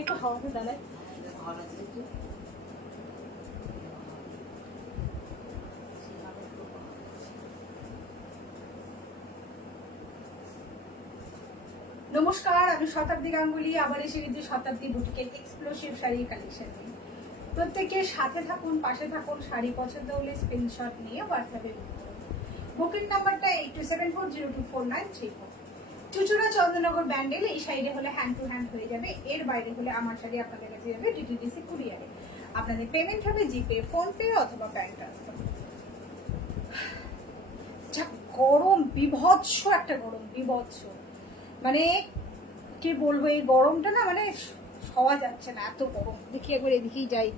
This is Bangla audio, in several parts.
একটু হাওয়াতে দাঁড়ায়। নমস্কার, আমি শতাব্দী গাঙ্গুলি আবার এসে গেছি শতাব্দী বুটিকের এক্সক্লুসিভ শাড়ির কালেকশন নিয়ে। প্রত্যেকের সাথে থাকুন, পাশে থাকুন। শাড়ি পছন্দ হলে স্ক্রিনশট নিয়ে হোয়াটসঅ্যাপে বুকিং নাম্বারটা 8274024934। চুচুড়া চন্দ্রনগর ব্যান্ডেল এই সাইডে হলে হ্যান্ড টু হ্যান্ড হয়ে যাবে, এর বাইরে হলে আমার শাড়ি আপনাদের কাছে যাবে ডিটিডিসি কুরিয়ারে। আপনাদের পেমেন্ট হবে জিপে, ফোনপে অথবা ব্যাংক ট্রান্সফার। যা গরম, বিভৎস একটা গরম, বিভৎস। মানে কি বলবো, এই গরমটা না মানে সওয়া যাচ্ছে না, এত গরম। দেখি একবার এদিকেই যাই।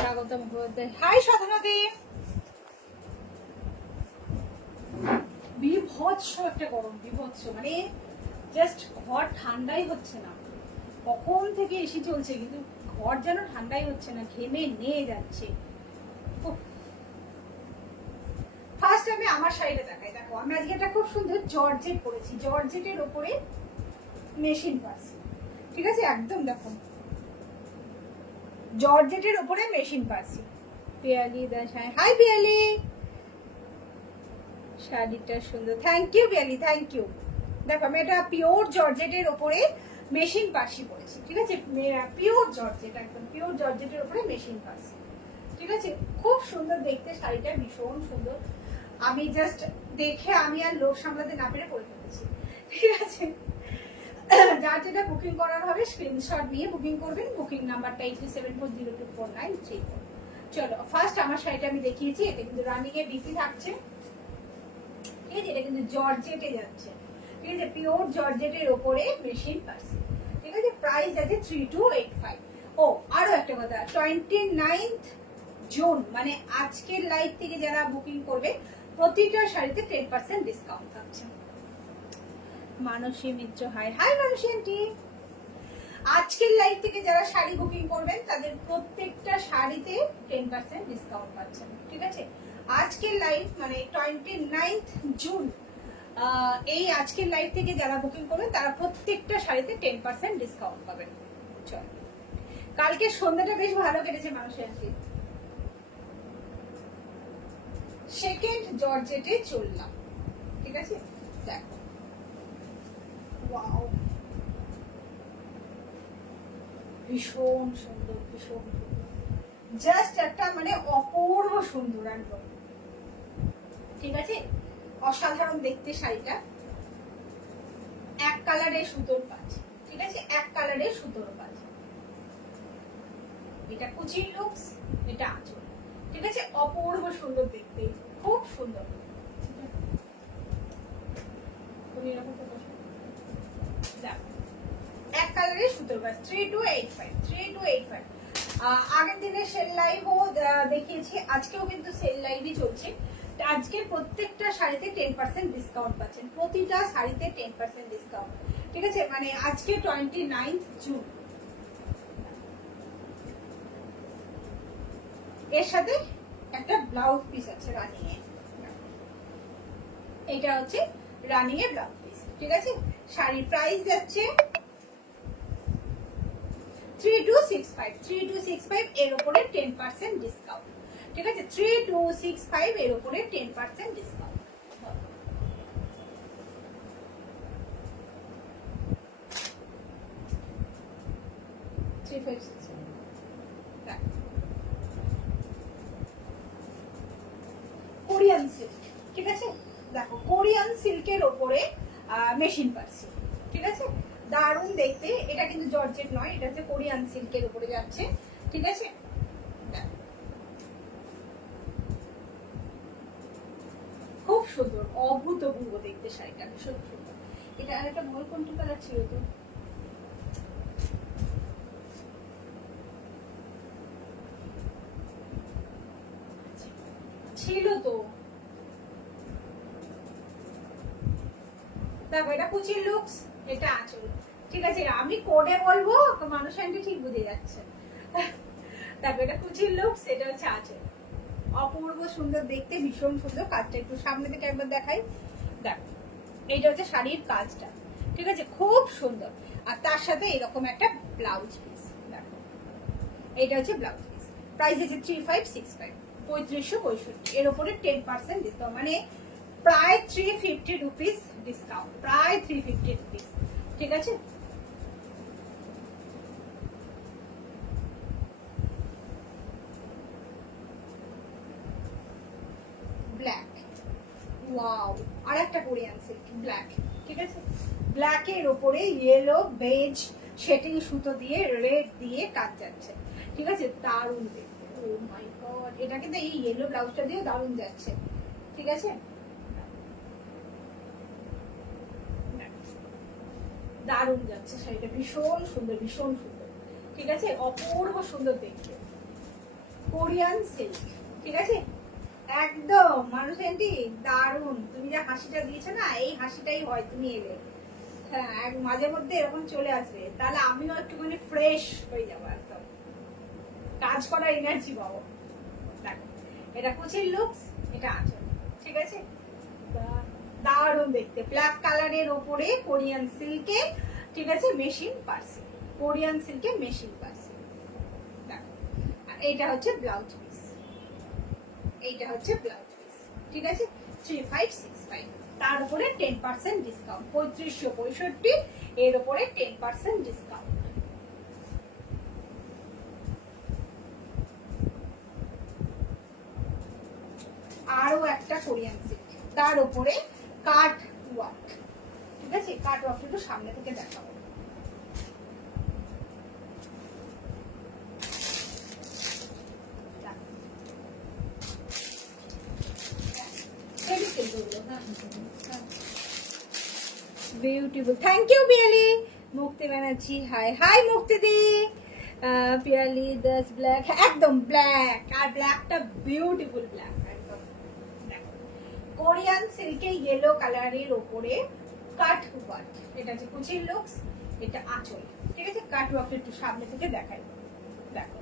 স্বাগতম করতে। হাই সাধনাদি। বিভৎস একটা গরম, বিভৎস। মানে জাস্ট ঘর ঠান্ডাই হচ্ছে না। কখন থেকে এসি চলছে কিন্তু ঘর যেন ঠান্ডাই হচ্ছে না, ঘেমে নিয়ে যাচ্ছে। ফার্স্ট আমি আমার শাড়িটা দেখাই। দেখো, আমি আজকে একটা খুব সুন্দর জর্জেট পরেছি, জর্জেটের ওপরে মেশিন পাস। ঠিক আছে, একদম দেখো জর্জেটের ওপরে machine pass. Piyali Das, hi Piyali. শাড়িটা সুন্দর, thank you Piyali, thank you. দেখো, আমি এটা পিওর জর্জেটের ওপরে মেশিন পাশি পরেছি। ঠিক আছে, পিওর জর্জেট, একদম পিওর জর্জেটের উপরে মেশিন পাশি। ঠিক আছে, খুব সুন্দর দেখতে শাড়িটা, ভীষণ সুন্দর। আমি জাস্ট দেখে আমি আর লোক সামলাতে না পেরে পরে ফেলেছি। ঠিক আছে, যার যেটা বুকিং করার হবে স্ক্রিনশট নিয়ে বুকিং করবেন। বুকিং নাম্বারটা 8274024934। চলো, ফার্স্ট আমার শাড়িটা আমি দেখিয়েছি, এটা কিন্তু রানিং এ বিক্রি থাকছে। ঠিক আছে, এটা কিন্তু জর্জেটে যাচ্ছে। ঠিক আছে, পিওর জর্জেটের ওপরে মেশিন পার্সি। ঠিক আছে, প্রাইস আছে 3285। ও আরো একটা কথা, 29th জুন মানে আজকের লাইভ থেকে যারা বুকিং করবে প্রতিটা শাড়িতে 10% ডিসকাউন্ট থাকছে। মানসী মিত্র, হাই হাই মানসী আন্টি। আজকের লাইভ থেকে যারা শাড়ি বুকিং করবেন তাদের প্রত্যেকটা শাড়িতে 10% ডিসকাউন্ট পাচ্ছেন। ঠিক আছে, আজকের লাইভ মানে 29th জুন, এই আজকের লাইভ থেকে যারা বুকিং করবেন তারা প্রত্যেকটা শাড়িতে 10% ডিসকাউন্ট পাবেন। চল, কালকে সন্ধ্যাটা বেশ ভালো কেটেছে মানুষের। সেকেন্ড জর্জেটে চললাম। ঠিক আছে, দেখো, ওয়াও, ভীষণ সুন্দর, ভীষণ সুন্দর, জাস্ট একটা মানে অপূর্ব সুন্দর একদম। ঠিক আছে, অসাধারণ দেখতে শাড়িটা। এক কালারের সুতোর কাজ। ঠিক আছে, এক কালারের সুতোর কাজ। এটা কুচির লুকস, এটা আঁচল। ঠিক আছে, অপূর্ব সুন্দর দেখতে, খুব সুন্দর। এক কালারের সুতোর কাজ, 3285। আগের দিনে সেল লাইভও দেখিয়েছি, আজকেও কিন্তু সেল লাইভই চলছে। আজকে প্রত্যেকটা শাড়িতে 10% ডিসকাউন্ট পাচ্ছেন, প্রতিটা শাড়িতে 10% ডিসকাউন্ট। ঠিক আছে, মানে আজকে 29th জুন। এর সাথে একটা ব্লাউজ পিস আছে রানিং এ, এটা হচ্ছে রানিং এ ব্লাউজ পিস। ঠিক আছে, শাড়ির প্রাইস যাচ্ছে 3265 এর উপরে 10% ডিসকাউন্ট। ঠিক আছে, 3265 এর উপরে 10% ডিসকাউন্ট। Korean silk. ঠিক আছে, দেখো, কোরিয়ান সিল্কের ওপরে মেশিন পার্সি। ঠিক আছে, দারুণ দেখতে। এটা কিন্তু জর্জেট নয়, এটা হচ্ছে কোরিয়ান সিল্কের উপরে যাচ্ছে। ঠিক আছে, খুব সুন্দর, অভূতপূর্ব দেখতে শাড়িটা, ভীষণ সুন্দর। এটা আর একটা ভয় কোনটা কালার ছিল তো, ছিল তো, দেখো এটা কুচির লুকস, এটা আঁচল। ঠিক আছে, আমি কোডে বলবো, মানুষ আন্টি ঠিক বুঝে যাচ্ছে। দেখো এটা কুচির লুকস, এটা হচ্ছে আঁচল। অপূর্ব সুন্দর দেখতে, ভীষণ সুন্দর। কাজটা একটু সামনে থেকে একবার দেখাই। দেখো এইটা হচ্ছে শাড়ির কাজটা, ঠিক আছে, খুব সুন্দর। আর তার সাথে এরকম একটা ব্লাউজ পিস। দেখো এইটা হচ্ছে ব্লাউজ পিস। প্রাইস আছে 3565, 3565। এর উপরে 10% ডিসকাউন্ট, মানে প্রায় 350 রুপিস ডিসকাউন্ট, প্রায় 350 রুপিস। ঠিক আছে, ব্ল্যাক, ওয়াও, আর একটা কোরিয়ান সিল্ক ব্ল্যাক। ঠিক আছে, ব্ল্যাকের উপরে ইয়েলো বেজ শেডিং সুতো দিয়ে রেড দিয়ে কাজ যাচ্ছে। ঠিক আছে, দারুণ দেখতে। ও মাই গড, এটা কিন্তু এই ইয়েলো ব্লাউজটা দিয়ে দারুণ যাচ্ছে। ঠিক আছে, দারুণ যাচ্ছে শাড়িটা, ভীষণ সুন্দর, ভীষণ সুন্দর। ঠিক আছে, অপূর্ব সুন্দর দেখতে, কোরিয়ান সিল্ক। ঠিক আছে, একদম মানুষ আন্টি দারুণ। তুমি যা হাসিটা দিয়েছো না, এই হাসিটাই হয় তুমি এলে। হ্যাঁ, মাঝে মধ্যে এরকম চলে আসবে, তাহলে আমিও একটুখানি ফ্রেশ হয়ে যাবো, একদম কাজ করার এনার্জি পাবো। দেখো এটা কুচির লুকস, এটা আঁচল। ঠিক আছে, দারুণ দেখতে, ব্ল্যাক কালারের ওপরে কোরিয়ান সিল্কে। ঠিক আছে, মেশিন পার্সি, কোরিয়ান সিল্কে মেশিন পার্সি। দেখো আর এইটা হচ্ছে ব্লাউজ পিস, এইটা হচ্ছে ব্লাউজ পিস। ঠিক আছে, 3565, তার উপরে 10% ডিসকাউন্ট, 3565, এর উপরে 10% ডিসকাউন্ট। আরো একটা কোরিয়ান সিল্ক, তার উপরে কাট ওয়ার্ক। ঠিক আছে, কাট ওয়ার্ক একটু সামনে থেকে দেখাবো। Beautiful, thank you Piyali. Mukti Banerjee, hi hi Mukti di. Piyali Das black, একদম ব্ল্যাক, আর ব্ল্যাকটা বিউটিফুল ব্ল্যাক একদম। কোরিয়ান সিল্কে ইয়েলো কালারের ওপরে কাট ওয়ার্ক, এটা হচ্ছে কুচির লুকস, এটা আঁচল। ঠিক আছে, কাট ওয়ার্কটা একটু সামনে থেকে দেখাই। দেখো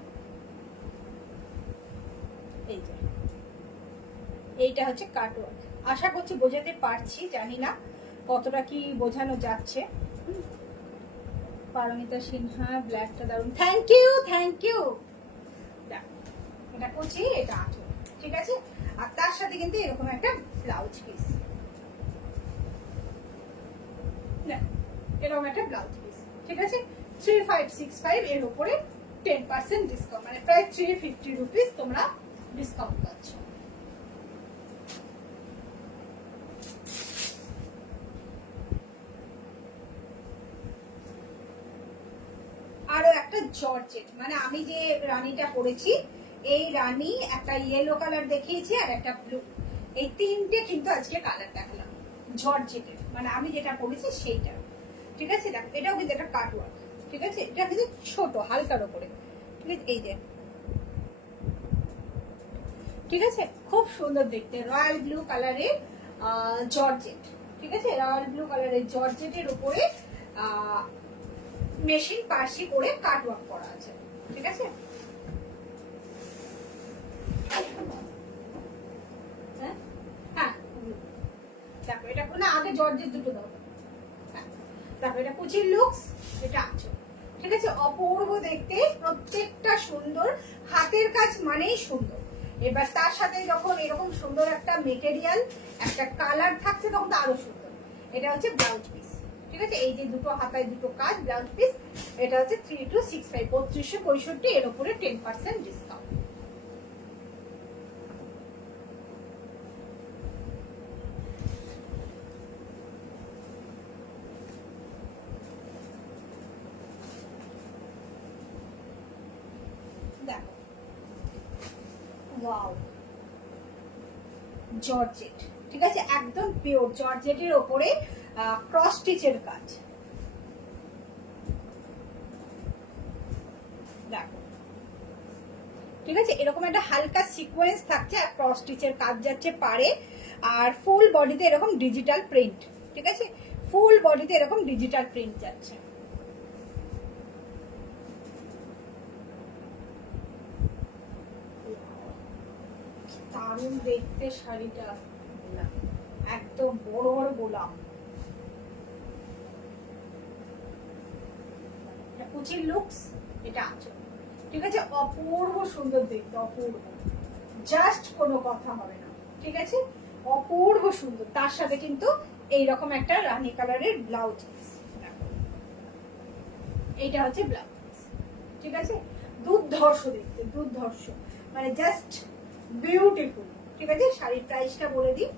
এই যে এইটা হচ্ছে কাট ওয়ার্ক। আশা করছি বোঝাতে পারছি, জানি না কতটা কি বোঝানো যাচ্ছে। পারমিতা সিনহা, ব্ল্যাকটা দারুন, থ্যাংক ইউ, থ্যাংক ইউ। দেখো এটা কুচি, এটা আঁচল। ঠিক আছে, আর তার সাথে কিন্তু এরকম একটা ব্লাউজ পিস, এরকম একটা ব্লাউজ পিস। ঠিক আছে, 3565, এর উপরে 10% ডিসকাউন্ট, মানে প্রায় 350 রুপিস তোমরা ডিসকাউন্ট পাচ্ছ। আরো একটা জর্জেট, মানে আমি যে রানীটা পরেছি, এই রানী একটা ইয়েলো কালার দেখিয়েছি আর একটা ব্লু, এই তিনটে কিন্তু আজকে কালার দেখালাম জর্জেটের, মানে আমি যেটা পরেছি সেইটা। ঠিক আছে, দেখো এটাও কিন্তু একটা কাট ওয়ার্ক। ঠিক আছে, এটা কিন্তু ছোট হালকার উপরে। ঠিক আছে, এই যে, ঠিক আছে, খুব সুন্দর দেখতে, রয়্যাল ব্লু কালারের জর্জেট। ঠিক আছে, রয়্যাল ব্লু কালারের জর্জেটের উপরে মেশিন পার্সি করে কাট ওয়ার্ক করা আছে। ঠিক আছে, হ্যাঁ হ্যাঁ, দেখো এটা না, আগে জর্জেট দুটো দাও। দেখো এটা কুচির লুকস, এটা আঁচল। ঠিক আছে, অপূর্ব দেখতে, প্রত্যেকটা সুন্দর, হাতের কাজ মানেই সুন্দর। এবার তার সাথে যখন এরকম সুন্দর একটা মেটেরিয়াল, একটা কালার থাকছে, তখন তো আরো সুন্দর। এটা হচ্ছে ব্লাউজ পিস। ঠিক আছে, এই যে দুটো হাতায় দুটো কাজ ব্লাউজ পিস, এটা হচ্ছে 3265, 3265, এর উপরে 10% ডিসকাউন্ট। দেখো ওয়াও, জর্জেট। ঠিক আছে, একদম পিওর জর্জেটের ওপরে ক্রস স্টিচের কাজ। দেখো ঠিক আছে, এরকম একটা হালকা সিকোয়েন্স থাকছে আর ক্রস স্টিচের কাজ যাচ্ছে পারে, আর ফুল বডিতে এরকম ডিজিটাল প্রিন্ট। ঠিক আছে, ফুল বডিতে এরকম ডিজিটাল প্রিন্ট যাচ্ছে। দারুণ দেখতে শাড়িটা, একদম বড় বড় গোলাপ, কুচির লুকস, এটা আঁচল। ঠিক আছে, অপূর্ব সুন্দর দেখতে, অপূর্ব, জাস্ট কোনো কথা হবে না। ঠিক আছে, অপূর্ব সুন্দর। তার সাথে কিন্তু এইরকম একটা রানী কালারের ব্লাউজ, এইটা হচ্ছে ব্লাউজ। ঠিক আছে, দুর্ধর্ষ দেখতে, দুর্ধর্ষ, মানে জাস্ট বিউটিফুল। ঠিক আছে, শাড়ির প্রাইসটা বলে দিই,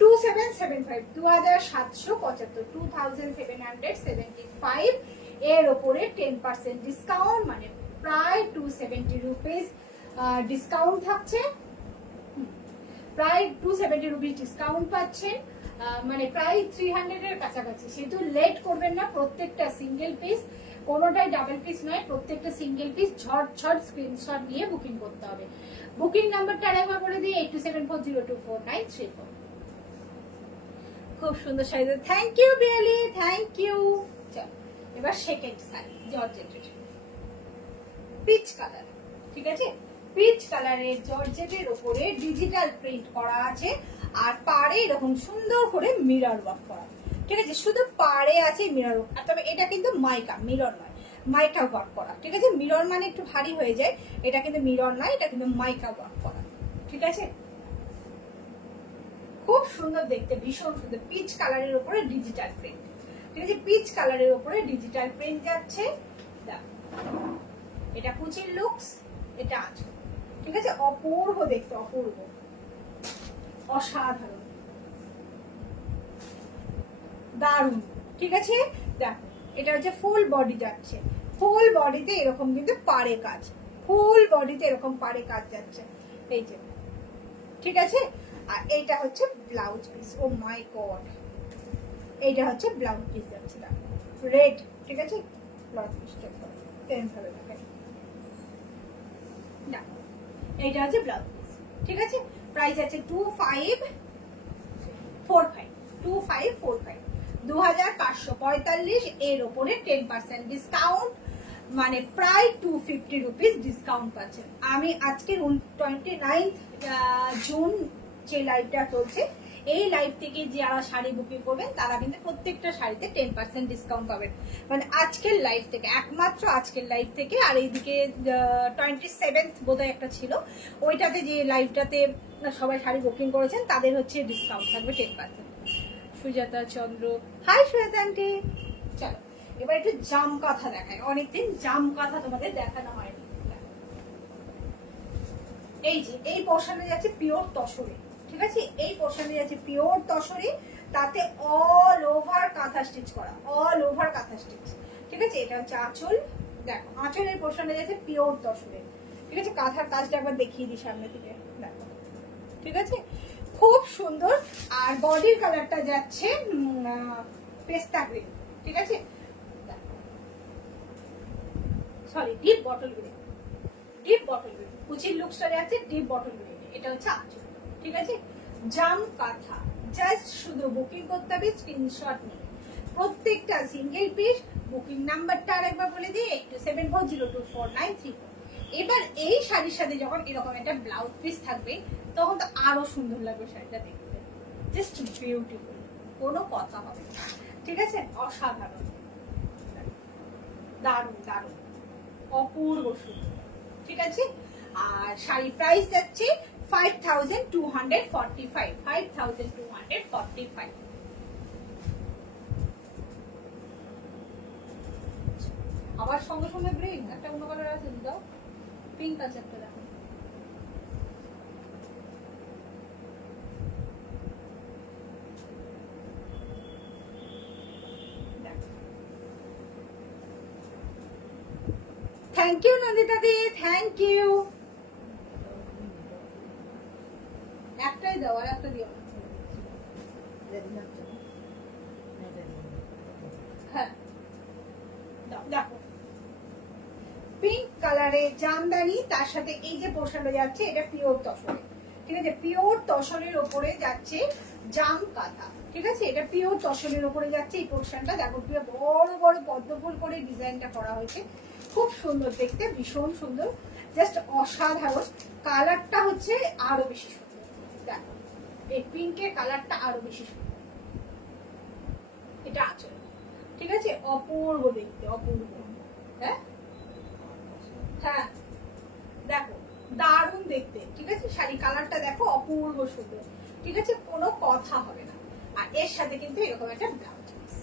2775, 2775, 2775 এর উপরে 10% ডিসকাউন্ট, মানে প্রায় 270 রুপিস ডিসকাউন্ট থাকছে, প্রায় 270 রুপিস ডিসকাউন্ট পাচ্ছেন, মানে প্রায় 300 এর কাছাকাছি। সেহেতু লেট করবেন না, প্রত্যেকটা সিঙ্গেল পিস, কোনোটাই ডাবল পিস নয়, প্রত্যেকটা সিঙ্গেল পিস ঝটঝট স্ক্রিনশট নিয়ে বুকিং করতে হবে। বুকিং নাম্বারটা আরেকবার বলে দিই, 8274024934। খুব সুন্দর sari, thank you Biyali, thank you. চলো এবার সেকেন্ড শাড়ি, জর্জেটের পিচ কালার। ঠিক আছে, পিচ কালারের জর্জেটের উপরে ডিজিটাল প্রিন্ট করা আছে, আর পাড়ে এরকম সুন্দর করে মিরর ওয়ার্ক করা। ঠিক আছে, শুধু পাড়ে আছে মিরর ওয়ার্ক, তবে এটা কিন্তু মাইকা, মিরর নয়, মাইকা ওয়ার্ক করা। ঠিক আছে, মিরর মানে একটু ভারী হয়ে যায়, এটা কিন্তু মিরর নয়, এটা কিন্তু মাইকা ওয়ার্ক করা। ঠিক আছে, খুব সুন্দর দেখতে, ভীষণ সুন্দর, পিচ কালারের উপরে ডিজিটাল প্রিন্ট। ঠিক আছে, পিচ কালারের উপরে ডিজিটাল প্রিন্ট যাচ্ছে, এটা কুচির লুকস, এটা আছে। ঠিক আছে, অপূর্ব দেখতে, অপূর্ব, অসাধারণ, দারুণ। ঠিক আছে, দেখো এটা হচ্ছে ফুল বডি যাচ্ছে, ফুল বডিতে এরকম কিন্তু পাড়ে কাজ, ফুল বডিতে এরকম পাড়ে কাজ যাচ্ছে, এই যে। ঠিক আছে, আর এইটা হচ্ছে blouse piece, O my god, এইটা হচ্ছে ব্লাউজ পিস যাচ্ছে, রেড। ঠিক আছে, ব্লাউজ পিসটা ভাবে দেখাই, এইটা হচ্ছে ব্লাউজ পিস। ঠিক আছে, প্রাইস আছে 2545, 2545, এর উপরে 10% ডিসকাউন্ট, মানে প্রায় 250 রুপিস ডিসকাউন্ট পাচ্ছেন। আমি আজকের 29 জুন যে লাইভটা চলছে, এই লাইভ থেকে যারা শাড়ি বুকিং করবেন তারা কিন্তু প্রত্যেকটা শাড়িতে 10% ডিসকাউন্ট পাবেন, মানে আজকের লাইভ থেকে, একমাত্র আজকের লাইভ থেকে। আর এইদিকে 27th বোধহয় একটা ছিল, ওইটাতে যে লাইভটাতে সবাই শাড়ি বুকিং করেছেন তাদের হচ্ছে ডিসকাউন্ট থাকবে 10%। সুজাতা চন্দ্র, হাই সুজাতা আন্টি। চলো এবার একটু জাম কাঁথা দেখায়, অনেকদিন জাম কাঁথা তোমাদের দেখানো হয়নি। এই যে এই পোর্শনে যাচ্ছে পিওর তসরে। ঠিক আছে, এই পোর্শনে যাচ্ছে পিওর তসরে, তাতে অল ওভার কাঁথা স্টিচ করা, অল ওভার কাঁথা স্টিচ। ঠিক আছে, এটা হচ্ছে আঁচল, দেখো আঁচলের পোর্শনে যাচ্ছে পিওর তসরে। ঠিক আছে, কাঁথার কাজটা একবার দেখিয়ে দিই সামনে থেকে, দেখো। ঠিক আছে, খুব সুন্দর। আর বডির কালারটা যাচ্ছে পেস্তা গ্রিন। ঠিক আছে, sorry deep bottle green, deep bottle green, কুচির লুকসটা যাচ্ছে ডিপ বটল গ্রিন। এটা হচ্ছে আঁচল। ঠিক আছে, জাম কাঁথা, জাস্ট শুধু বুকিং করতে হবে স্ক্রিনশট নিয়ে, প্রত্যেকটা সিঙ্গেল পিস। বুকিং নাম্বারটা আরেকবার বলে দিই, 8274024934। এবার এই শাড়ির সাথে যখন এরকম একটা ব্লাউজ পিস থাকবে তখন তো আরো সুন্দর লাগবে শাড়িটা দেখতে, জাস্ট বিউটিফুল, কোনো কথা হবে না। ঠিক আছে, অসাধারণ, দারুণ দারুণ, অপূর্ব সুন্দর। ঠিক আছে, আর শাড়ির প্রাইস যাচ্ছে 5245, 5245। আবার সঙ্গে সঙ্গে গ্রিন, একটা অন্য কালার আছে, দাও পিঙ্ক আছে একটা, দেখো। Thank you Nandita di, thank you. একটাই দাও, আর একটা দিও। হ্যাঁ, দেখো কালারে জামদানি, তার সাথে এই যে পোর্শনটা যাচ্ছে এটা পিওর তসরে, ঠিক আছে, পিওর তসরের ওপরে যাচ্ছে জাম কাঁথা, ঠিক আছে, এটা পিওর তসরের ওপরে যাচ্ছে এই পোর্শনটা। দেখো বড় বড় পদ্ম ফুল করে ডিজাইনটা করা হয়েছে, খুব সুন্দর দেখতে, ভীষণ সুন্দর, জাস্ট অসাধারণ। কালারটা হচ্ছে আরো বেশি সুন্দর, দেখো এই পিঙ্কের কালারটা আরো বেশি সুন্দর, এটা আঁচল, ঠিক আছে, অপূর্ব দেখতে, অপূর্ব। হ্যাঁ হ্যাঁ দেখো দারুণ দেখতে, ঠিক আছে, শাড়ি কালারটা দেখো অপূর্ব সুন্দর, ঠিক আছে, কোনো কথা হবে না। আর এর সাথে কিন্তু এরকম একটা ব্লাউজ পিস,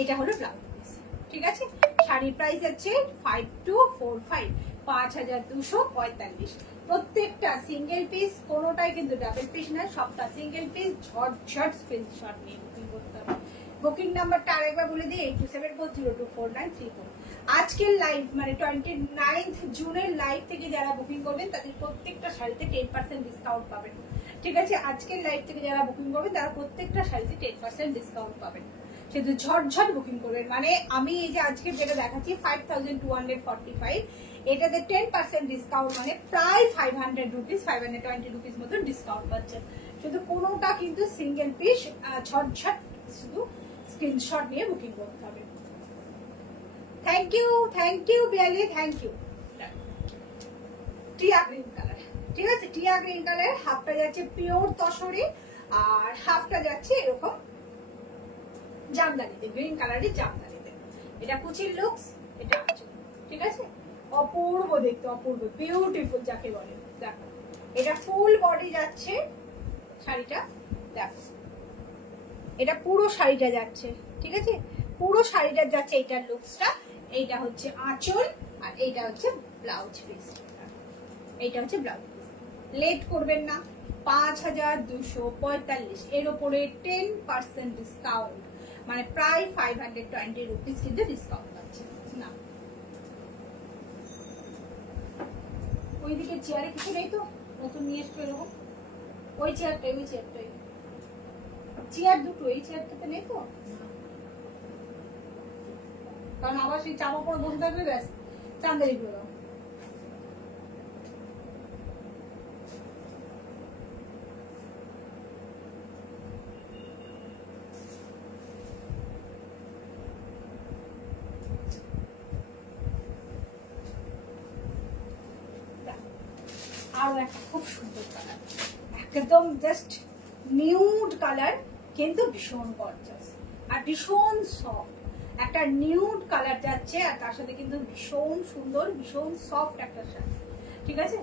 এটা হলো ব্লাউজ পিস, ঠিক আছে। শাড়ির প্রাইস আছে 5245, 5245। প্রত্যেকটা সিঙ্গেল পিস, কোনোটাই কিন্তু ডাবল পিস না, সবটা সিঙ্গেল পিস। ঝটঝট স্ক্রিনশট নিয়ে বুকিং করতে হবে। বুকিং নাম্বারটা আরেকবার বলে দিই, 8274024934। আজকের লাইভ মানে 29 জুনের লাইভ থেকে যারা বুকিং করবেন তাদের প্রত্যেকটা শাড়িতে 10% ডিসকাউন্ট পাবেন, ঠিক আছে। আজকের লাইভ থেকে যারা বুকিং করবেন তারা প্রত্যেকটা শাড়িতে 10% ডিসকাউন্ট পাবেন, শুধু ঝটঝট বুকিং করবেন। মানে আমি এই যে আজকে যেটা দেখাচ্ছি 5245, এটাতে 10% ডিসকাউন্ট, মানে প্রায় 500 রুপিস, 520 রুপিস মতো ডিসকাউন্ট পাচ্ছেন। শুধু কোনোটা কিন্তু সিঙ্গেল পিস, ঝটঝট শুধু স্ক্রিনশট নিয়ে বুকিং করতে হবে। Thank you Biyali, thank you. টিয়া গ্রিন কালার, ঠিক আছে, টিয়া গ্রিন কালার, হাফটা যাচ্ছে পিওর তসরে আর হাফটা যাচ্ছে এরকম জামদানিতে, গ্রিন কালারের জামদানিতে। এটা কুচির লুকস, এটা আঁচল, ঠিক আছে, অপূর্ব দেখতে, অপূর্ব বিউটিফুল যাকে বলে। দেখো এটা ফুল বডি যাচ্ছে শাড়িটা, দেখো এটা পুরো শাড়িটা যাচ্ছে, ঠিক আছে, পুরো শাড়িটা যাচ্ছে এইটার লুকসটা। এইটা হচ্ছে আঁচল আর এইটা হচ্ছে ব্লাউজ পিস, এইটা হচ্ছে ব্লাউজ পিস। লেট করবেন না, 5245, এর উপরে 10% ডিসকাউন্ট, মানে প্রায় 520 রুপিস কিন্তু ডিসকাউন্ট পাচ্ছে না। ওইদিকে চেয়ারে কিছু নেই তো, নতুন নিয়ে এসছো এরকম, ওই চেয়ারটাই, ওই চেয়ারটাই, চেয়ার দুটো, এই চেয়ারটাতে নেই তো, কারণ আবার সেই চাপা পরে বসে থাকবে, ব্যাস চান্দারি করে দাও। আরো একটা খুব সুন্দর কালার, একদম জাস্ট নিউড কালার, কিন্তু ভীষণ গর্জাস আর ভীষণ সফট। একটা নিউড কালার যাচ্ছে আর তার সাথে কিন্তু ভীষণ সুন্দর, ভীষণ সফট একটা শাড়ি, ঠিক আছে,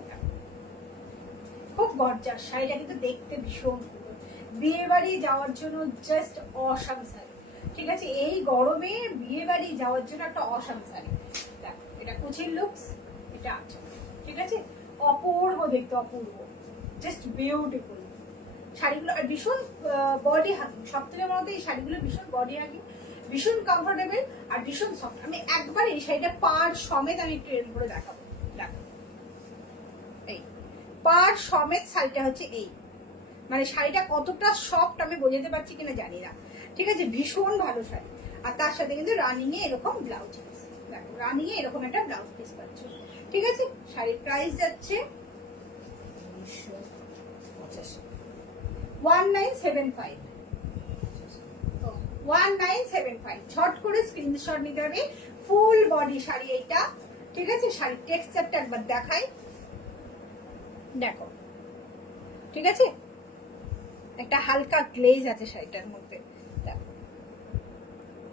খুব গর্জাস শাড়িটা, কিন্তু দেখতে ভীষণ সুন্দর, বিয়ে বাড়ি যাওয়ার জন্য জাস্ট অসাম শাড়ি, ঠিক আছে, এই গরমে বিয়ে বাড়ি যাওয়ার জন্য একটা অসাম শাড়ি। দেখো এটা কুচির লুকস, এটা আছে, ঠিক আছে, অপূর্ব দেখতে, অপূর্ব, জাস্ট বিউটিফুল শাড়িগুলো। আর ভীষণ বডি হাগিং, সব থেকে বড় এই শাড়িগুলো ভীষণ বডি হাগিং, ভীষণ কমফোর্টেবল আর ভীষণ সফট। আমি একবার এই শাড়িটা পার সমেত আমি একটু এর করে দেখাবো, দেখো এই পার সমেত শাড়িটা হচ্ছে এই, মানে শাড়িটা কতটা সফট আমি বোঝাতে পারছি কিনা জানি না, ঠিক আছে, ভীষণ ভালো শাড়ি। আর তার সাথে কিন্তু রানিং এ এরকম ব্লাউজ পিস, দেখো রানিং এ এরকম একটা ব্লাউজ পিস পাচ্ছ, ঠিক আছে। শাড়ির প্রাইস যাচ্ছে 1975, 1975। ঝট করে স্ক্রিনশট নিতে হবে। ফুল বডি শাড়ি এইটা, ঠিক আছে, শাড়ির টেক্সচারটা একবার দেখাই, দেখো, ঠিক আছে, একটা হালকা গ্লেজ আছে শাড়িটার মধ্যে, দেখো,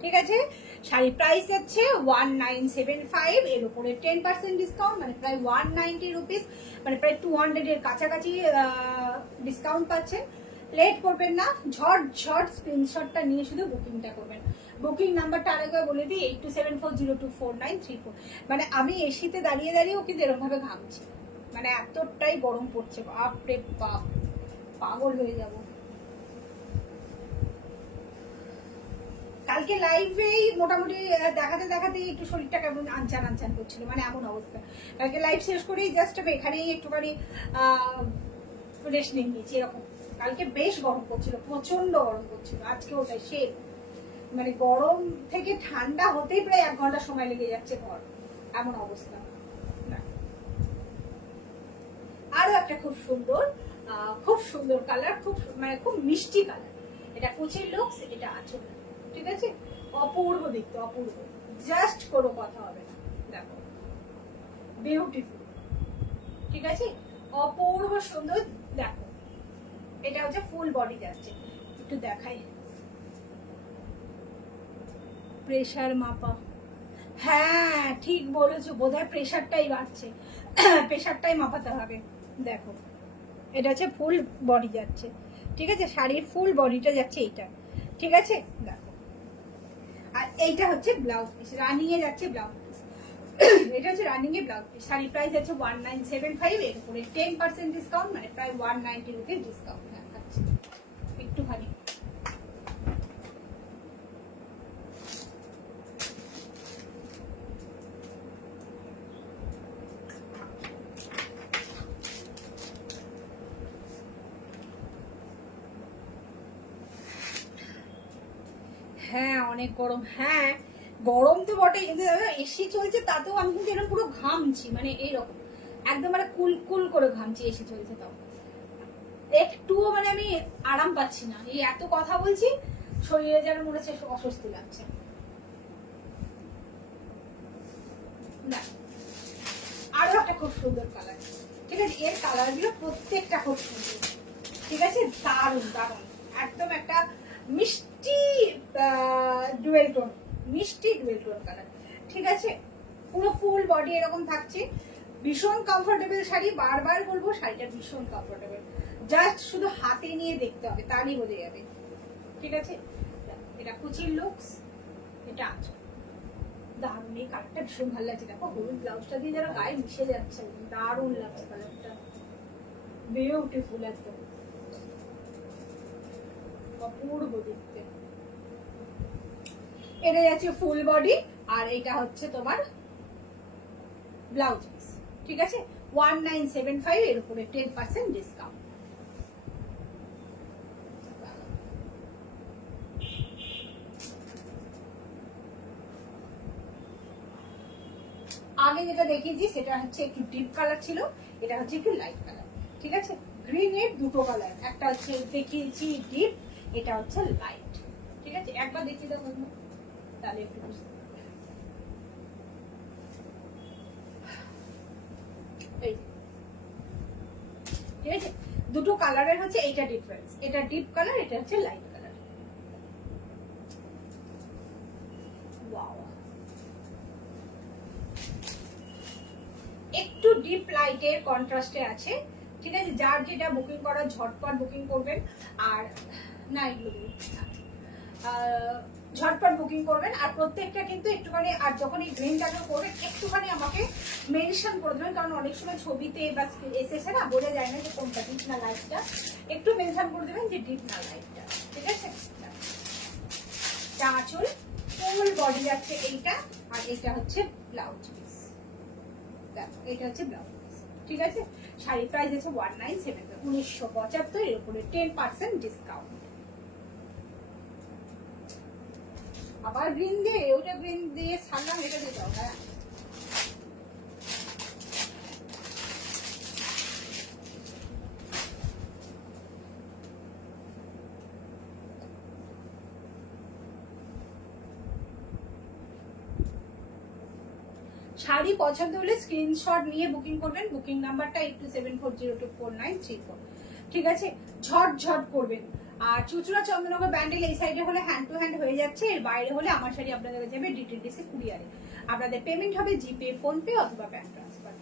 ঠিক আছে। শাড়ির প্রাইস আছে 1975, এর উপরে 10% ডিসকাউন্ট, মানে প্রায় 190 রুপিস, মানে প্রায় 200 এর কাছাকাছি ডিসকাউন্ট পাচ্ছেন। লেট করবেন না, ঝট স্ক্রিনশটটা নিয়ে শুধু বুকিংটা করবেন। বুকিং নাম্বারটা আরেকবার বলে দিই, 8274024934। মানে আমি এসিতে দাঁড়িয়ে দাঁড়িয়েও কিন্তু এরকম ভাবে ঘামছি, মানে এতটাই গরম পড়ছে, বাপরে বাপ, পাগল হয়ে যাবো। কালকে লাইভেই মোটামুটি দেখাতে দেখাতে একটু শরীরটা কেমন আনচান করছিল, মানে এমন অবস্থা। কালকে লাইভ শেষ করেই জাস্ট আমি এখানেই একটুখানি রেস্ট নিয়ে নিয়েছি, এরকম। কালকে বেশ গরম করছিল, প্রচন্ড গরম করছিল, আজকে ওটাই সেম, মানে গরম থেকে ঠান্ডা হতেই প্রায় 1 ঘন্টা সময় লেগে যাচ্ছে ঘর, এমন অবস্থা। আরো একটা খুব সুন্দর কালার, খুব মানে খুব মিষ্টি কালার। এটা কুচির লুকস, এটা আঁচল, ঠিক আছে? অপূর্ব দেখতে, অপূর্ব, জাস্ট কোনো কথা হবে না। দেখো বিউটিফুল, ঠিক আছে? অপূর্ব সুন্দর। দেখো এটা হচ্ছে ফুল বডি যাচ্ছে, একটু দেখাই। প্রেসার মাপা, হ্যাঁ ঠিক বলেছো, বোধহয় প্রেসারটাই বাড়ছে, প্রেসারটাই মাপাতে হবে। দেখো এটা হচ্ছে ফুল বডি যাচ্ছে, ঠিক আছে? শাড়ির ফুল বডিটা যাচ্ছে এইটা, ঠিক আছে? দেখো, আর এইটা হচ্ছে ব্লাউজ পিস, রানিং এ যাচ্ছে ব্লাউজ পিস। এটা হচ্ছে রানিং এ ব্লাউজ পিস। শাড়ি প্রাইস আছে 1975, এর উপরে 10% ডিসকাউন্ট, মানে প্রায় 190 রুপিস ডিসকাউন্ট আছে একটুখানি। হ্যাঁ অনেক গরম, হ্যাঁ গরম তো বটে, কিন্তু এসি চলছে তাতেও আমি কিন্তু এরকম পুরো ঘামছি, মানে এইরকম একদম মানে কুল করে ঘামছি, এসি চলছে তাও একটুও মানে আমি আরাম পাচ্ছি না। এই এত কথা বলছি, শরীরে যেন মনে হচ্ছে অস্বস্তি লাগছে। না আরো একটা খুব সুন্দর কালার, ঠিক আছে? এর কালার গুলো প্রত্যেকটা খুব সুন্দর, ঠিক আছে? দারুন দারুন, একদম একটা মিষ্টি ডুয়েল টোন, মিষ্টি ডুয়েল টোন কালার, ঠিক আছে? পুরো ফুল বডি এরকম থাকছে, ভীষণ কমফোর্টেবল শাড়ি। বারবার বলবো শাড়িটা ভীষণ কমফোর্টেবল, জাস্ট শুধু হাতে নিয়ে দেখতে হবে, তারই বোঝা যাবে, ঠিক আছে? এটা কুচির লুকস, এটা আছে দারুন। এই কালারটা ভীষণ ভালো লাগছে, দেখো হলুদ ব্লাউজটা দিয়ে যেন গায়ে মিশে যাচ্ছে, দারুন লাগছে কালারটা, বিউটিফুল একদম অপূর্ব দেখতে। এটা যাচ্ছে ফুল বডি, আর এটা হচ্ছে তোমার ব্লাউজ পিস, ঠিক আছে? 1975, এর উপরে 10% ডিসকাউন্ট। আগে যেটা দেখিয়েছি সেটা হচ্ছে একটু ডিপ কালার ছিল, এটা হচ্ছে একটু লাইট কালার, ঠিক আছে? গ্রিনের দুটো কালার, একটা হচ্ছে দেখিয়েছি ডিপ, এটা হচ্ছে লাইট, ঠিক আছে? একবার দেখিয়ে দাও তাহলে একটু বুঝতে পারবে। এই ঠিক আছে, দুটো কালারের হচ্ছে এইটা ডিফারেন্স, এটা ডিপ কালার, এটা হচ্ছে লাইট কালার। ওয়াও, একটু ডিপ লাইটের কন্ট্রাস্টে আছে, ঠিক আছে? যার যেটা বুকিং করা ঝটপট বুকিং করবেন, আর না এগুলো ঝটপট বুকিং করবেন। আর প্রত্যেকটা কিন্তু একটুখানি, আর যখন এই গ্রিনটাকে করবেন একটুখানি আমাকে মেনশন করে দেবেন, কারণ অনেক সময় ছবিতে বা এসেছে না, বোঝা যায় না যে কোনটা ডিপ না লাইটটা, একটু মেনশন করে দেবেন যে ডিপ না লাইটটা, ঠিক আছে? আঁচল ফুল বডি যাচ্ছে এইটা, আর এটা হচ্ছে ব্লাউজ পিস, দেখো এটা হচ্ছে ব্লাউজ পিস, ঠিক আছে? শাড়ি প্রাইস আছে 1975, 1975, এর উপরে 10% ডিসকাউন্ট। আবার গ্রিন দিয়ে, ওটা গ্রিন দিয়ে ছাড়লাম, এটা দিয়ে দাও। হ্যাঁ শাড়ি পছন্দ হলে স্ক্রিনশট নিয়ে বুকিং করবেন, বুকিং নাম্বারটা 8274024934, ঠিক আছে? ঝট করবেন। আর চুচুড়া চন্দ্রনগর ব্যান্ডেল এই সাইডে হলে হ্যান্ড টু হ্যান্ড হয়ে যাচ্ছে, এর বাইরে হলে আমার শাড়ি আপনাদের কাছে যাবে ডিটিডিসি কুরিয়ারে। আপনাদের পেমেন্ট হবে জিপে, ফোনপে অথবা ব্যাংক ট্রান্সফার,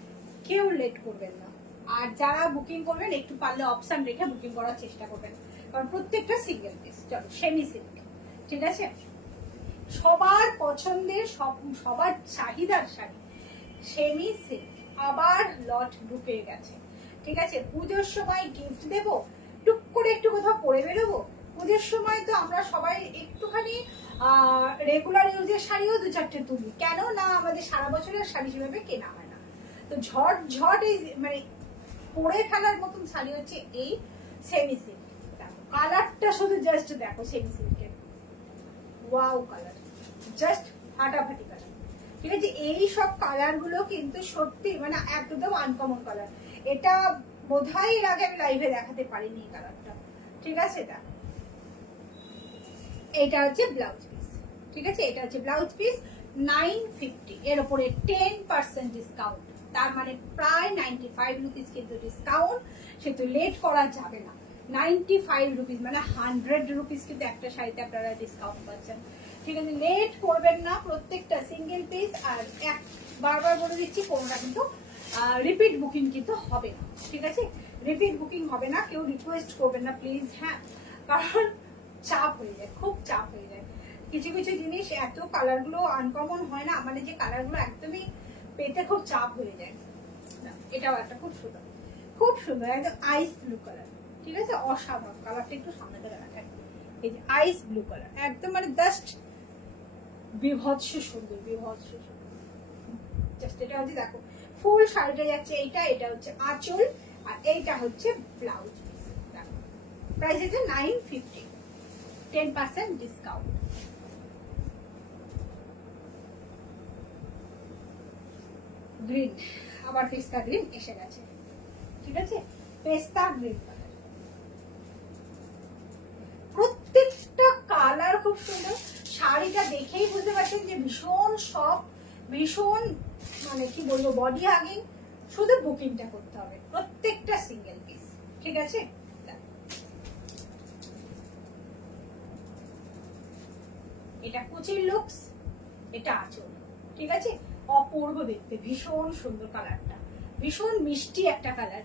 কেউ লেট করবেন না। আর যারা বুকিং করবেন একটু পারলে অপশন রেখে বুকিং করার চেষ্টা করবেন, কারণ প্রত্যেকটা সিঙ্গেল পিস, চলো সেমি সিল্ক, ঠিক আছে? সবার পছন্দের, সবার চাহিদার শাড়ি সেমি সিল্ক, আবার লট ঢুকে গেছে, ঠিক আছে? পুজোর সময় গিফট দেব, টুক করে একটু কোথাও পরে বেরোবো, পুজোর সময় তো আমরা সবাই একটুখানি রেগুলার ইউজের শাড়িও 2-4টে তুলি, কেন না আমাদের সারা বছরের শাড়ি সেভাবে কেনা হয় না। তো ঝট এই মানে পরে ফেলার মতন শাড়ি হচ্ছে এই সেমি সিল্ক। দেখো কালারটা শুধু জাস্ট দেখো সেমি সিল্কের, ওয়াও কালার, জাস্ট ফাটাফাটি কালার। ঠিক আছে, এই সব কালার গুলো কিন্তু সত্যি মানে একদম আনকমন কালার। এটা বোধহয় এর আগে আমি লাইভে দেখাতে পারিনি এই কালারটা। ঠিক আছে, এটা হচ্ছে ব্লাউজ পিস। ঠিক আছে, এটা হচ্ছে ব্লাউজ পিস 950, এর উপরে 10% ডিসকাউন্ট, তার মানে প্রায় 95 রুপিস কিন্তু ডিসকাউন্ট, সেটা লেট করা যাবে না। 95 রুপিস মানে 100 রুপিস কিন্তু একটা শাড়িতে আপনারা ডিসকাউন্ট পাচ্ছেন। ঠিক আছে, লেট করবেন না, প্রত্যেকটা সিঙ্গেল পিস। আর বারবার বলে দিচ্ছি, কোনোটা কিন্তু রিপিট বুকিং কিন্তু হবে না। ঠিক আছে, রিপিট বুকিং হবে না, কেউ রিকোয়েস্ট করবেন না প্লিজ। হ্যাঁ, কারণ চাপ হয়ে যায়, খুব চাপ হয়ে যায়। কিছু কিছু জিনিস এত কালারগুলো আনকমন হয় না, মানে যে কালারগুলো একদমই পেতে খুব চাপ হয়ে যায়। এটাও একটা খুব সুন্দর, খুব সুন্দর, একদম আইস ব্লু কালার। ঠিক আছে, অসাধারণ কালারটা, একটু সামনে ধরে রাখেন। এই যে আইস ব্লু কালার, একদম মানে জাস্ট বিভৎস সুন্দর, বিভৎস সুন্দর। জাস্ট এটা হচ্ছে দেখো ফুল শাড়িটা যাচ্ছে এইটা, এটা হচ্ছে আঁচল, আর এইটা হচ্ছে ব্লাউজ পিস। দেখো প্রাইস হচ্ছে 950, 10% ডিসকাউন্ট। গ্রিন, আবার পেস্তা গ্রিন এসে গেছে। ঠিক আছে, পেস্তা গ্রিন কালার, প্রত্যেকটা কালার খুব সুন্দর। শাড়িটা দেখেই বুঝতে পারছেন যে ভীষণ সফট, ভীষণ মানে কি বলবো বডি হাগিং। শুধু বুকিংটা করতে হবে, প্রত্যেকটা সিঙ্গেল পিস। ঠিক আছে, এটা কুচির লুকস, এটা আঁচল। ঠিক আছে, অপূর্ব দেখতে, ভীষণ সুন্দর কালারটা, ভীষণ মিষ্টি একটা কালার।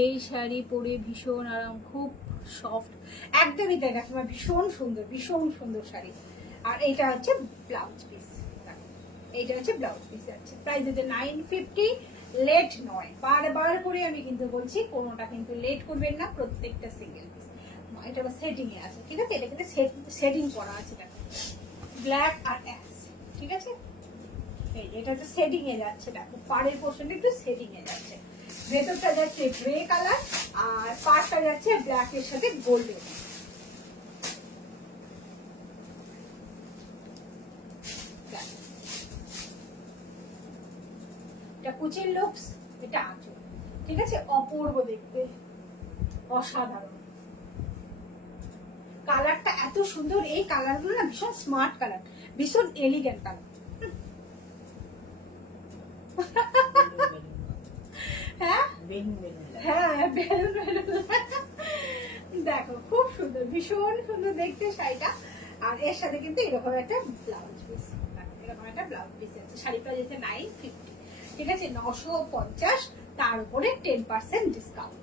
এই শাড়ি পরে ভীষণ আরাম, খুব সফট, একদমই তাই না, তোমার ভীষণ সুন্দর, ভীষণ সুন্দর শাড়ি। আর এইটা হচ্ছে ব্লাউজ পিস, এইটা হচ্ছে ব্লাউজ পিস আছে। প্রাইস হচ্ছে 950, লেট নয়, বারবার করে আমি কিন্তু বলছি, কোনোটা কিন্তু লেট করবেন না, প্রত্যেকটা সিঙ্গেল পিস। এটা আবার সেটিং এ আছে। ঠিক আছে, এটা কিন্তু সেটিং করা আছে, দেখো ব্ল্যাক আর অ্যাশ। ঠিক আছে, এই এটা হচ্ছে সেটিং এ যাচ্ছে, দেখো পাড়ের পোর্শনটা একটু সেটিং এ যাচ্ছে, ভেতরটা যাচ্ছে গ্রে কালার, আর পাড়টা যাচ্ছে ব্ল্যাক এর সাথে গোল্ডেন। এটা কুচির লুকস, এটা আঁচল। ঠিক আছে, অপূর্ব দেখতে, অসাধারণ কালারটা, এত সুন্দর। এই কালারগুলো না ভীষণ স্মার্ট কালার, ভীষণ এলিগেন্ট কালার। হ্যাঁ হ্যাঁ, দেখো খুব সুন্দর, ভীষণ সুন্দর দেখতে শাড়িটা। আর এর সাথে কিন্তু এরকম একটা ব্লাউজ পিস, এরকম একটা ব্লাউজ পিস আছে। শাড়িটা যেতে 950। ঠিক আছে, 950, তার উপরে 10% ডিসকাউন্ট।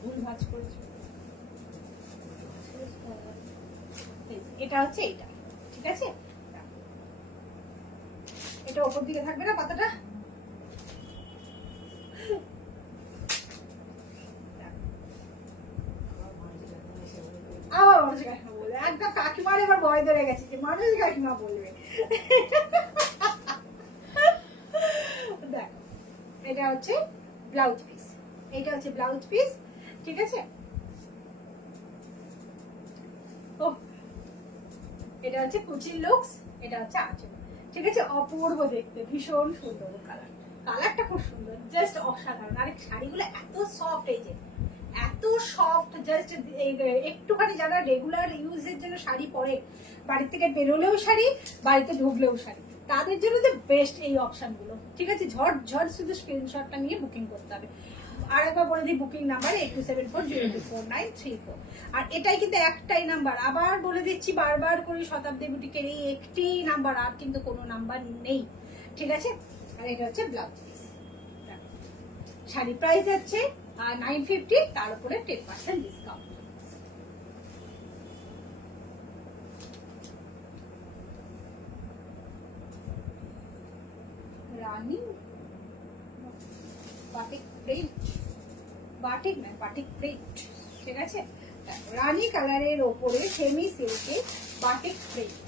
ভুল ভাজ করেছে, এটা হচ্ছে এইটা। ঠিক আছে, এটা উপর দিকে থাকবে না পাতাটা। আবার মানুষ কাকিমা বলবে, একদম কাকিমার এবার ভয় ধরে গেছে যে মানুষ কাকিমা বলবে। দেখো এটা হচ্ছে ব্লাউজ পিস, এটা হচ্ছে ব্লাউজ পিস। ঠিক আছে, ও এটা হচ্ছে কুচির লুকস, এটা হচ্ছে আঁচল। ঠিক আছে, অপূর্ব দেখতে, ভীষণ সুন্দর কালার, কালারটা খুব সুন্দর, জাস্ট অসাধারণ। আর শাড়িগুলো এত সফট, এই যে এত সফট, জাস্ট একটুখানি যারা রেগুলার ইউজের জন্য শাড়ি পরে, বাড়ি থেকে বেরোলেও শাড়ি, বাড়িতে ঢুকলেও শাড়ি, তাদের জন্য তো বেস্ট এই অপশন গুলো। ঠিক আছে, ঝট ঝট শুধু স্ক্রিনশটটা নিয়ে বুকিং করতে হবে। আর একবার বলে দিই, বুকিং নাম্বার 8274024934। আর এটাই কিন্তু একটাই নাম্বার, আবার বলে দিচ্ছি বারবার করে, শতাব্দী বুটিকের এই একটি নাম্বার, আর কিন্তু কোনো নাম্বার নেই। ঠিক আছে, আর এটা হচ্ছে ব্লাউজ পিস। শাড়ি প্রাইস আছে 950, তার উপরে 10% ডিসকাউন্ট। রানী বাটিক প্রিন্ট, বাটিক না বাটিক প্রিন্ট। ঠিক আছে, রানী কালারের ওপরে সেমি সিল্কে বাটিক প্রিন্ট।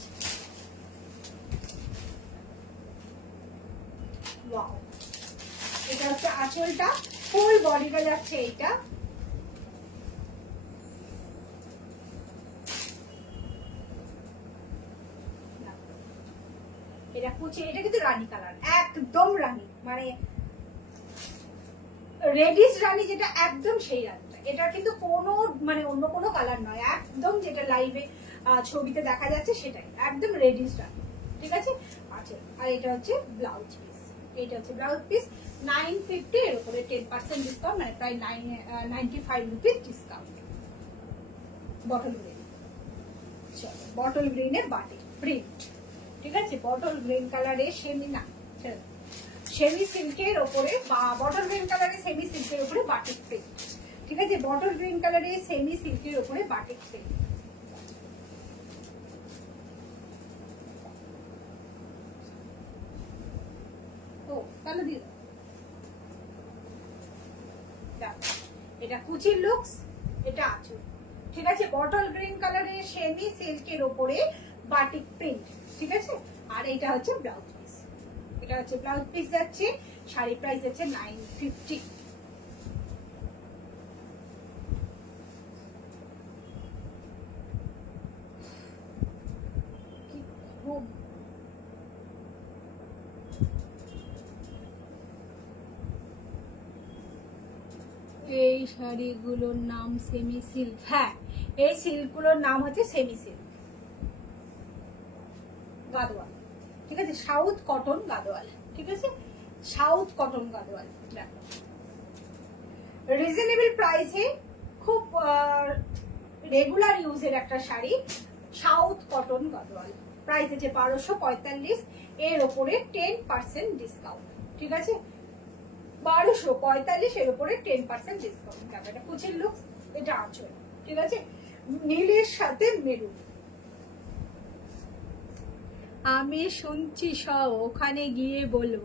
ওয়াও, এটা হচ্ছে আঁচলটা, ফুল বডিটা যাচ্ছে এইটা। এটা কুচি, এটা কিন্তু রানী কালার, একদম রানী, মানে রেডিশ রানী যেটা, একদম সেই রানীটা। এটা কিন্তু কোনো মানে অন্য কোনো কালার নয়, একদম যেটা লাইভে ছবিতে দেখা যাচ্ছে সেটাই, একদম রেডিশ রানী। ঠিক আছে, আচ্ছা, আর এটা হচ্ছে ব্লাউজ পিস। এটা হচ্ছে ব্লাউজ পিস, 950 এর উপরে 10% ডিসকাউন্ট, মানে প্রায় 95 রুপিস ডিসকাউন্ট। বটল গ্রিন, চলো বটল গ্রিনের বাটিক প্রিন্ট। ঠিক আছে, বটল গ্রিন কালারে সেমি, না সেমি সিল্কের ওপরে, বা বটল গ্রিন কালারে সেমি সিল্কের ওপরে বাটিক প্রিন্ট। ঠিক আছে, বটল গ্রিন কালারে সেমি সিল্কের ওপরে বাটিক প্রিন্ট। ও তাহলে দিল, এটা কুচির লুকস, এটা আঁচল। ঠিক আছে, বটল গ্রিন কালারের সেমি সিল্কের ওপরে বাটিক প্রিন্ট। ঠিক আছে, আর এটা হচ্ছে ব্লাউজ পিস। এটা হচ্ছে ব্লাউজ পিস যাচ্ছে, শাড়ি প্রাইস যাচ্ছে 950। এই শাড়িগুলোর নাম সেমি সিল্ক, হ্যাঁ এই সিল্কগুলোর নাম হচ্ছে সেমি সিল্ক গাদোয়াল। ঠিক আছে, সাউথ কটন গাদোয়াল। ঠিক আছে, সাউথ কটন গাদোয়াল। দেখো রিজনেবল প্রাইসে, খুব রেগুলার ইউজের একটা sari, south cotton Gadwal. Price আছে 1245, এর ওপরে 10% ডিসকাউন্ট। ঠিক আছে, 1245 এর উপরে 10% ডিসকাউন্ট। এটা কুচির লুক, এটা আঁচল। ঠিক আছে, নীলের সাথে মেরুন। আমি শুনছি সব, ওখানে গিয়ে বলো।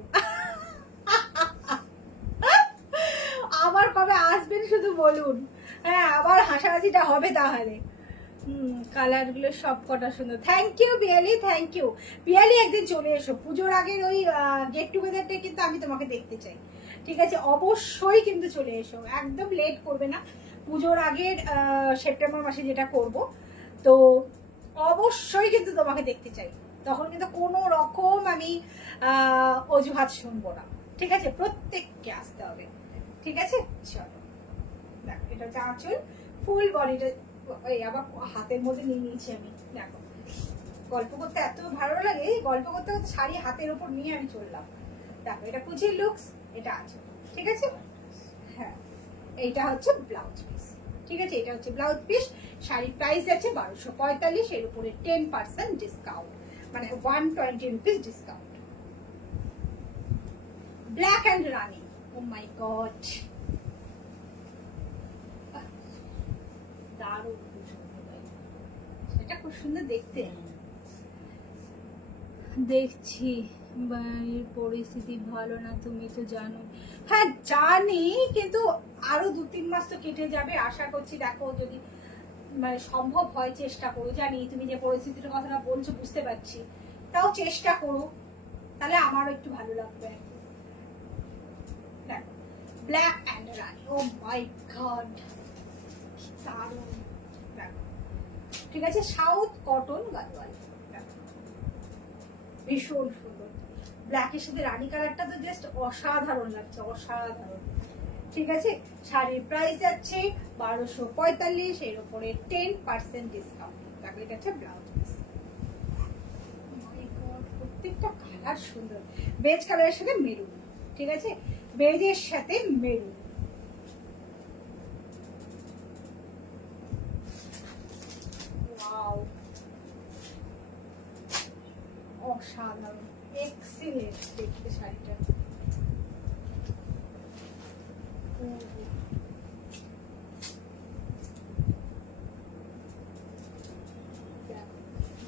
আবার কবে আসবেন শুধু বলুন, হ্যাঁ আবার হাসাহাসিটা হবে তাহলে। কালার গুলো সব কটা সুন্দর। Thank you Piyali, thank you Piyali. একদিন চলে এসো, পুজোর আগের ওই গেট টুগেদারটা কিন্তু আমি তোমাকে দেখতে চাই। ঠিক আছে, অবশ্যই কিন্তু চলে এসো, একদম লেট করবে না। পুজোর আগের সেপ্টেম্বর মাসে যেটা করব, তো অবশ্যই কিন্তু তোমাকে দেখতে চাই। তখন কিন্তু কোনো রকম আমি অজুহাত শুনবো না। ঠিক আছে, প্রত্যেককে আসতে হবে। ঠিক আছে, চলো দেখো এটা হচ্ছে আঁচল, ফুল বডিটা। এই আবার হাতের মধ্যে নিয়ে নিয়েছি আমি। দেখো গল্প করতে এত ভালো লাগে, গল্প করতে করতে শাড়ি হাতের উপর নিয়ে আমি চললাম। দেখো এটা কুচির লুকস, এটা আছে। ঠিক আছে, হ্যাঁ এইটা হচ্ছে ব্লাউজ পিস। ঠিক আছে, এটা হচ্ছে ব্লাউজ পিস। শাড়ির প্রাইস আছে 1245, এর উপরে 10% ডিসকাউন্ট, মানে 120 rupees discount. Black and rani, oh my god, দারুণ, এটা খুব সুন্দর দেখতে। দেখছি বাড়ির পরিস্থিতি ভালো না, তুমি তো জানো। হ্যাঁ জানি, কিন্তু আরো 2-3 মাস তো কেটে যাবে, আশা করছি। দেখো যদি মানে সম্ভব হয় চেষ্টা করো। জানি তুমি যে পরিস্থিতির কথাটা বলছো বুঝতে পারছি, তাও চেষ্টা করো, তাহলে আমারও একটু ভালো লাগবে। দেখো black and rani, oh my god দারুণ। দেখো ঠিক আছে, সাউথ কটন গাদোয়াল, ভীষণ সুন্দর। ব্ল্যাকের সাথে রানী কালারটা তো জাস্ট অসাধারণ লাগছে, অসাধারণ। ঠিক আছে, শাড়ির প্রাইস যাচ্ছে 1245, এর উপরে 10% ডিসকাউন্ট। দেখো এটা হচ্ছে ব্লাউজ পিস। প্রত্যেকটা কালার সুন্দর। বেজ কালারের সাথে মেরুন। ঠিক আছে, বেজের সাথে মেরুন। ওয়াও, অসাধারণ, এক্সিলেন্ট দেখতে শাড়িটা।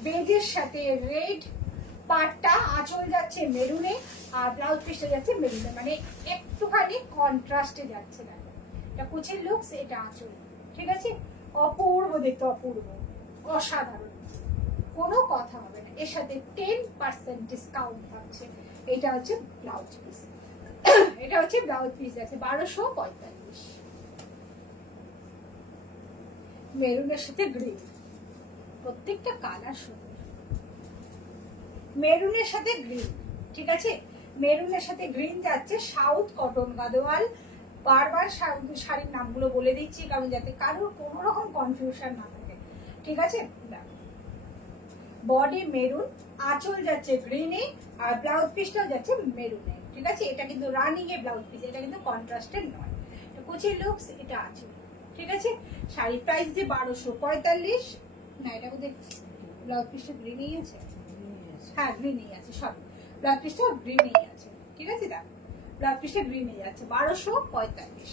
বেজের সাথে রেড পাটটা, আঁচল যাচ্ছে মেরুনে, আর ব্লাউজ পিসটা যাচ্ছে মেরুনে, মানে একটুখানি কন্ট্রাস্টে যাচ্ছে। দেখো এটা কুচির লুকস, এটা আঁচল। ঠিক আছে, অপূর্ব দেখতে, অপূর্ব, অসাধারণ, কোনো কথা হবে না। এর সাথে 10% ডিসকাউন্ট থাকছে। এটা হচ্ছে ব্লাউজ পিস, এটা হচ্ছে ব্লাউজ পিস আছে 1245। মেরুনের সাথে গ্রিন, প্রত্যেকটা কালার সুন্দর। মেরুনের সাথে গ্রিন, ঠিক আছে, মেরুনের সাথে গ্রিন যাচ্ছে সাউথ কটন গাদোয়াল। বারবার শাড়ির নামগুলো বলে দিচ্ছি কারণ যাতে কারোর কোনো রকম কনফিউশন না থাকে, ঠিক আছে। বডি মেরুন, আঁচল যাচ্ছে গ্রিনে, আর ব্লাউজ পিসটাও যাচ্ছে মেরুনে, ঠিক আছে। এটা কিন্তু রানিং এ ব্লাউজ পিস, এটা কিন্তু কন্ট্রাস্টেড নয়। কুচির লুকস, এটা আঁচল, ঠিক আছে। শাড়ির প্রাইস যে 1245। না, এটা বোধহয় ব্লাউজ পিসটা গ্রিনেই আছে, হ্যাঁ গ্রিনেই আছে, সব ব্লাউজ পিসটা গ্রিনেই আছে, ঠিক আছে। দেখ ব্লাউজ পিসটা গ্রিনেই আছে 1245।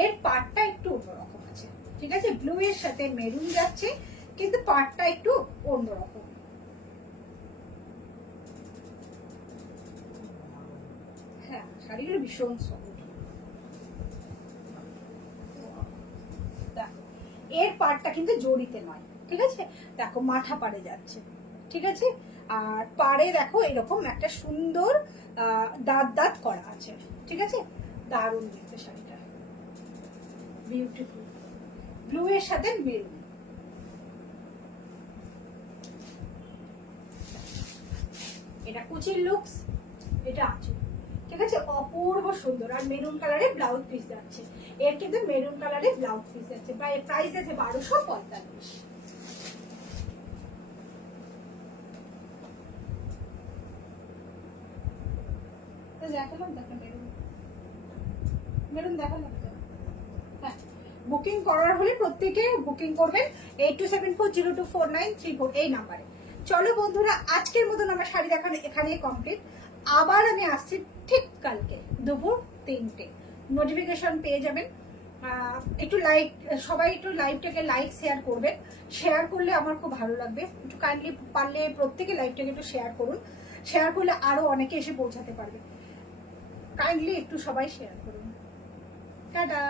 এর পাটটা একটু অন্যরকম আছে, ঠিক আছে। ব্লু এর সাথে মেরুন যাচ্ছে, কিন্তু পাটটা একটু অন্যরকম। হ্যাঁ, শাড়িগুলো ভীষণ সফট। দেখো এর পাটটা কিন্তু জড়িতে নয়, ঠিক আছে। দেখো মাথা পাড়ে যাচ্ছে, ঠিক আছে। আর পাড়ে দেখো এরকম একটা সুন্দর দাঁত দাঁত করা আছে, ঠিক আছে। দারুণ দেখতে শাড়িটা, বিউটিফুল। ব্লু এর সাথে মেরুন, এটা কুচির লুকস, এটা আঁচল, ঠিক আছে। অপূর্ব সুন্দর। আর মেরুন কালারে ব্লাউজ পিস যাচ্ছে, এর কিন্তু মেরুন কালারে ব্লাউজ পিস যাচ্ছে। প্রাইস আছে 1245। দেখালাম, দেখো মেরুন, মেরুন দেখালাম। হ্যাঁ, বুকিং করার হলে প্রত্যেকে বুকিং করবেন 8274024934 এই নাম্বারে। চলো বন্ধুরা, আজকের মতন আমার শাড়ি দেখানো এখানেই কমপ্লিট। আবার আমি আসছি ঠিক কালকে দুপুর 3টে, নোটিফিকেশন পেয়ে যাবেন। একটু লাইক, সবাই একটু লাইভটাকে লাইক শেয়ার করবেন। শেয়ার করলে আমার খুব ভালো লাগবে। একটু কাইন্ডলি পারলে প্রত্যেকে লাইভটাকে একটু শেয়ার করুন, শেয়ার করলে আরো অনেকে এসে পৌঁছাতে পারবে। কাইন্ডলি একটু সবাই শেয়ার করুন। টাটা।